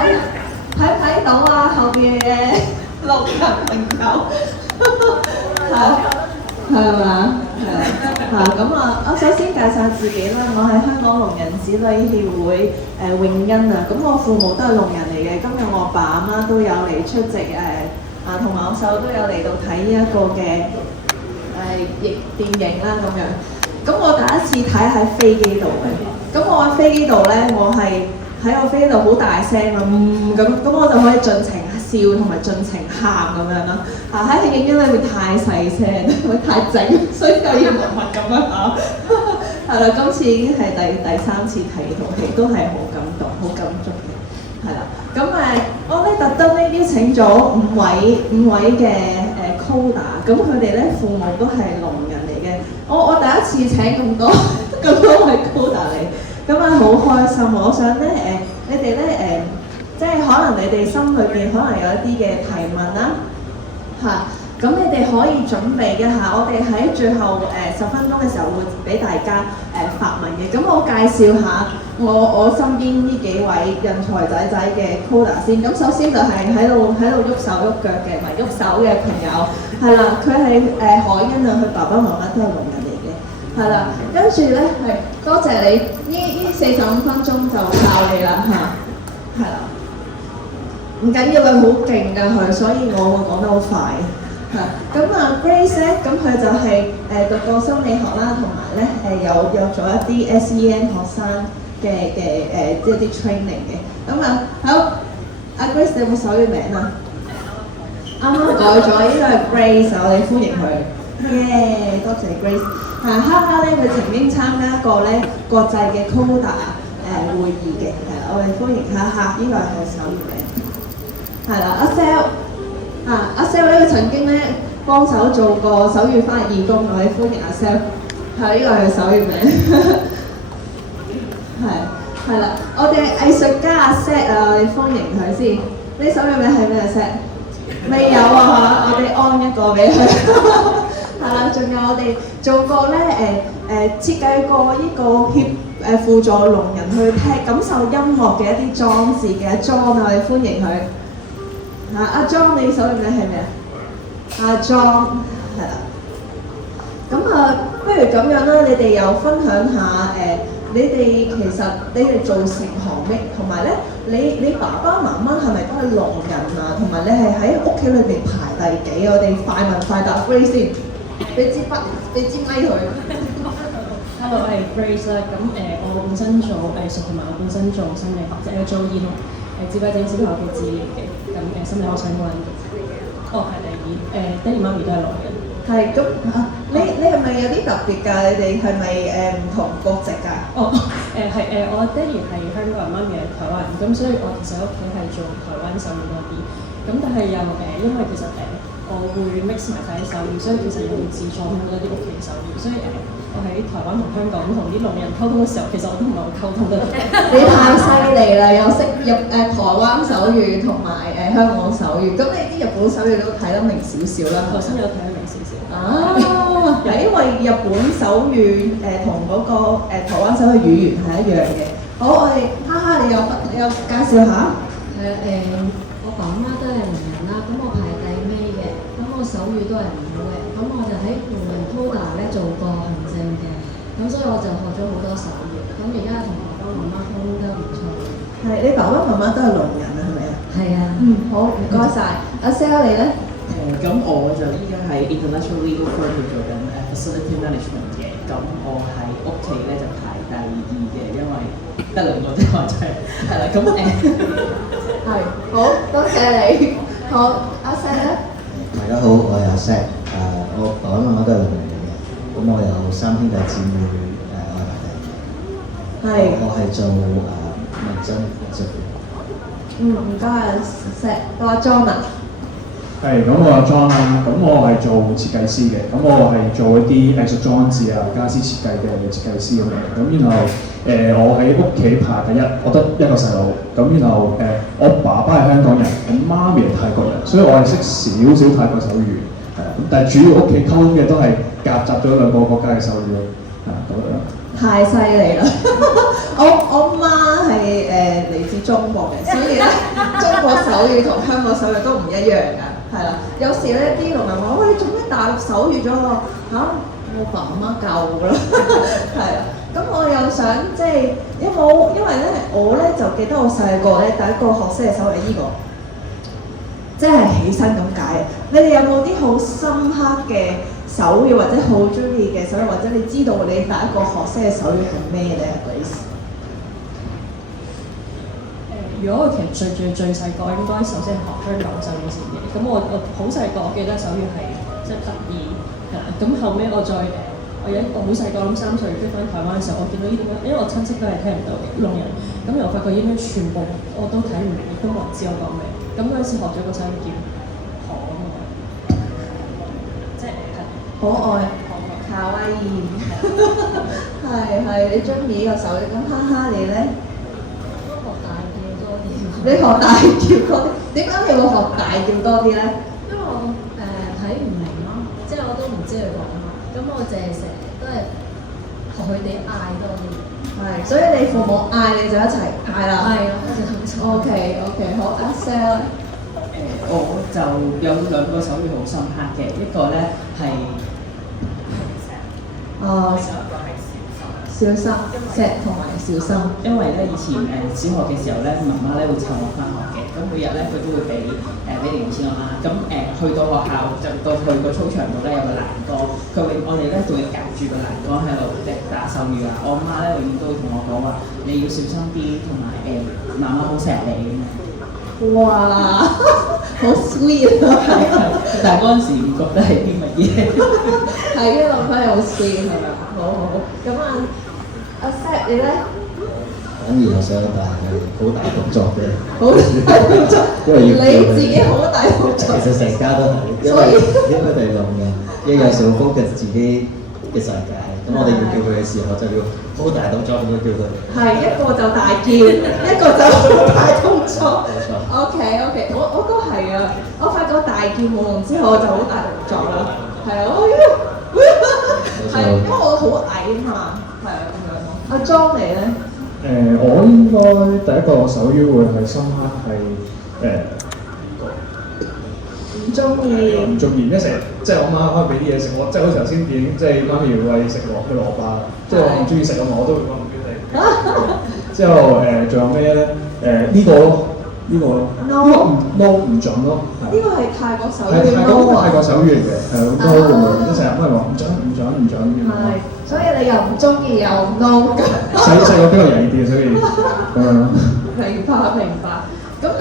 睇到啊？後邊嘅聾人朋友係嘛？咁啊！我首先介紹下自己啦，我係香港聾人子女協會永欣啊。咁我父母都係聾人嚟嘅，今日我爸阿媽都有嚟出席同埋我細佬都有嚟到睇呢一個嘅譯電影啦咁樣。咁我第一次睇喺飛機度嘅，咁我喺飛機度咧，我係喺個飛機度好大聲啊，咁我就可以盡情笑同埋盡情喊咁樣啦。喺電影院裏面太細聲，會太靜，所以就要默默咁樣喊。係啦，今次已經係第三次睇呢套戲，都係好感動、好感觸嘅。係啦，咁我咧特登咧邀請咗五位嘅coder，咁佢哋咧父母都係聾人嚟嘅。我第一次請咁多位 coder 嚟，咁好開心。我想咧你哋咧即係可能你哋心裏邊可能有一啲嘅提問啦，咁你哋可以準備一下。我哋喺最後10分鐘嘅時候會俾大家發問嘅。咁我介紹下我身邊呢幾位人才仔仔嘅 coder 先。咁首先就係喺度喐手喐腳嘅，唔係喐手嘅朋友，係啦，佢係海欣啊，佢爸爸媽媽都係聾人嚟嘅，係啦。跟住咧多謝你，呢45分鐘就靠你啦係啦。唔緊要，佢好勁㗎佢，所以我會講得好快。咁Grace 咧，咁佢就係讀過心理學啦，同埋咧有做一啲 SEN 學生嘅一啲 training 嘅。咁好，阿 Grace 你有冇手語名啊？啱啱改咗，呢個係 Grace， 我哋歡迎佢。耶，多謝 Grace。哈哈咧，佢曾經參加過咧國際嘅 coder 會議嘅，係啦，我哋歡迎哈哈，呢個係佢手語名。係啦，阿 Sel 咧，佢曾經咧幫手做過手語翻譯義工，我哋歡迎阿 Sel。係，呢個係佢手語名。係啦，我哋藝術家阿 Set 我哋歡迎佢先。你手語名係咩 Set？ 未有啊，我哋安一個俾佢。係啦，仲有我哋做過咧設計過呢個輔助聾人去感受音樂嘅一啲裝置嘅阿 John， 我哋歡迎佢。阿 John， 你手語名係咩啊？阿 John 係啦。咁不如咁樣啦，你哋又分享下你哋其實你哋做成行咩？同埋咧，你爸爸媽媽係咪都係聾人啊？同埋你係喺屋企裏邊排第幾？我哋快問快答 Grace 先，俾支筆，俾支咪佢。Hello， 我係 Grace 啦。咁我本身做藝術，同埋我本身做心理學，即係做兒童自閉症小朋友嘅治療嘅。咁心理學相關嘅。排第二。爹哋媽咪都係聾人。係咁你係咪有啲特別㗎？你哋係咪唔同國籍㗎？我爹哋係香港人，媽咪係台灣人，咁所以我其實屋企係做台灣手語多啲。咁但係又因為其實我會 mix 埋晒啲手語，所以其實要自創好多啲屋企手語。所以我喺台灣同香港同啲聾人溝通嘅時候，其實我都唔係好溝通得到。你太犀利啦！又識台灣手語同埋香港手語，咁你啲日本手語都睇得明少少啦。頭先有睇得明少少。因為日本手語同嗰個台灣手語語言係一樣嘅。好，我哋哈哈，你有介紹下？我爸媽都係聾人啦，咁我排第尾嘅，咁我手語都係唔好嘅，咁我就喺聾人 coder 咧做過行政嘅，咁所以我就學咗好多手語，咁而家同爸爸媽媽溝通得唔錯。係，你爸爸媽媽都係聾人啊？係咪啊？係啊。好，唔該晒。阿 Sel 你咧？咁我就依家喺 International Legal Firm 做緊facility management 嘅，咁我喺屋企咧就排第2嘅，因為得2個啫嘛，真係啦，咁係，好多謝你。好，阿 Sel 咧？大家好，我係阿 Sel，我爸爸媽媽都係聾人嚟嘅，咁我有3兄弟姊妹，我係排第2。係。我係做民生職員。唔該阿 Sel，到阿 John 啊。係，咁我阿 John 啦，咁我係做設計師嘅，咁我係做一啲藝術裝置啊、家私設計嘅設計師咁樣。咁然後我喺屋企排第1，我得1個細佬。咁然後我爸爸係香港人，咁媽咪係泰國人，所以我係識少少泰國手語，係啊。咁但係主要屋企溝通嘅都係夾雜咗2個國家嘅手語咯，係咁樣。太犀利啦！我媽係嚟自中國嘅，所以咧中國手語同香港手語都唔一樣㗎，係啦。有時咧啲農民話：喂，你做咩大陸手語咗喎？我爸媽教我啦，係啦。咁我又想即係有冇？因為咧我咧就記得我細個咧第一個學識嘅手語係呢個，即係起身咁解。你哋有冇啲好深刻嘅手語或者好中意嘅手語，或者你知道你第一個學識嘅手語係咩咧？Grace？如果我其實最細個應該首先係學香港手語先嘅，咁我好細個，我記得手語係即係得意，咁後尾我再我好細個，諗3歲飛翻台灣嘅時候，我見到呢啲，因為我親戚都係聽唔到嘅聾人，咁又發覺呢啲全部我都睇唔明，亦都冇人知我講咩，咁嗰陣時學咗個手語叫可愛，即係可愛，卡哇伊，係你中意呢個手語，咁哈哈你咧？學大叫多啲。你學大叫多啲，點解你會學大叫多啲咧？因為我睇唔明咯，即係我都唔知佢講乜，咁我淨係成日都係學佢哋嗌多啲。係，所以你父母嗌你就一齊嗌啦。係啊，我就咁做。OK，好，阿 Sel。我就有2個手語好深刻嘅，一個咧係小心，石同埋小心。因為咧以前小學嘅時候咧，媽媽咧會湊我翻學嘅，咁每日咧佢都會俾零錢我啦。咁去到學校就到去個操場度咧有個欄杆，我哋咧就會夾住個欄杆喺度打手語啊。我媽咧永遠都會同我講話，你要小心啲，同埋媽媽好錫你咁樣。哇，好 sweet 啊！但係嗰陣時唔覺得係啲乜嘢。係嘅，諗翻係好 sweet 係咪？好。咁阿 Seth 你咧？反而我想但係好大動作嘅，好大動作，因為要你自己好大動作。其實成家都係，因為佢哋聾嘅，一有時候 focus 自己嘅世界，咁我哋要叫佢嘅時候就要好大動作咁樣叫佢。係一個就大叫，一個就大動作。冇錯。OK，我都係啊！我發覺大叫冇用之後，我就好大動作啦。係啊，係因為我好矮嘛，係啊咁樣咯。阿 John 你咧？我應該第一個手語會係深刻係唔中意。唔中意，一成即係我媽可以俾啲嘢食我，即係好似頭先點，即係媽咪會餵食蘿蔔，即係我唔中意食啊嘛，我都會講唔俾你。之後仲有咩咧？呢個咯。no 唔準咯。呢個係泰國手語係泰國手語嚟嘅，no 一成日都係話唔準咁。係，所以你又唔中意又 no 㗎。細個比較曳啲，所以咁樣咯。明白。